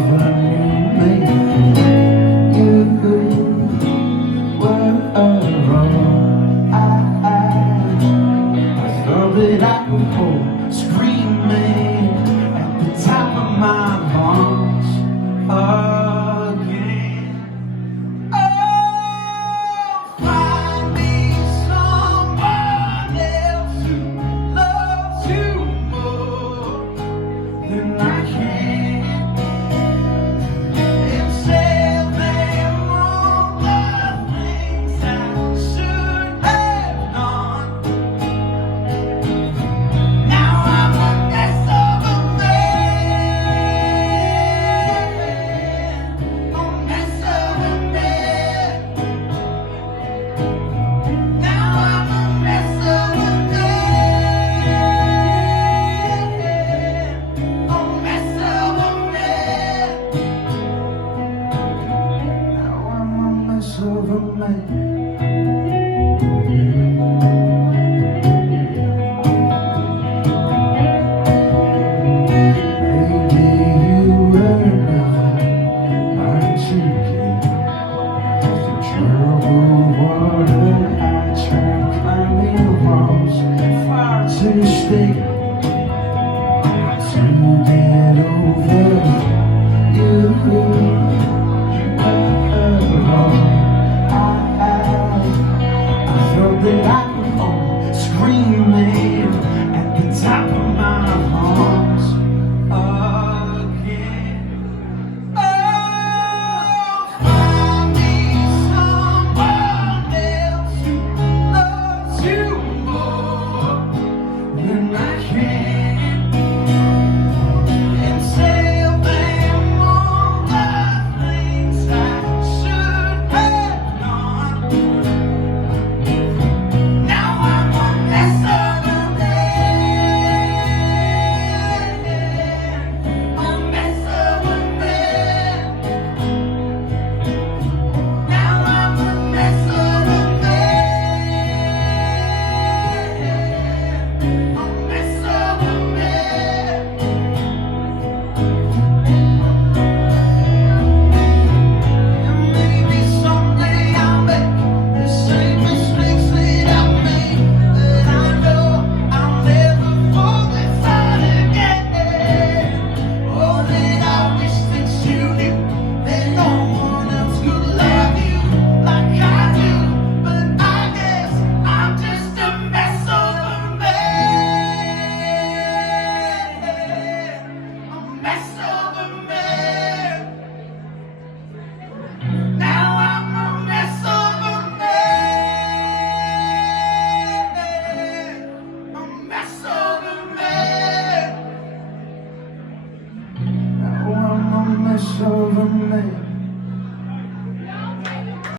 a new man. You were wrong. I thought that I could go screaming at the top of my lungs again. Oh, find me someone else who loves you more than I can, and save them all the things I should have done. Now I'm a mess of a man, a mess of a man. Now I'm a mess of a man, a mess of a man. Now I'm a mess of a man. Maybe you were not my ticket. The troubled water, I tried climbing walls far too steep to get over you. I thought that I could go screaming at the top of my lungs again. Oh, find me someone else who loves you more than I can, and save them all the things I should have done. Now I'm a mess of a man, a mess of a man. Now I'm a mess of a man, a mess of a man. And maybe someday I'll make the same mistakes that I made, that I know I'll never fall this hard again. Oh, that I wish that you knew that no one else could love you like I do. But I guess I'm just a mess of a man, a mess of a man. Now I'm a mess of a man, a mess of a man. Now I'm a mess of a man.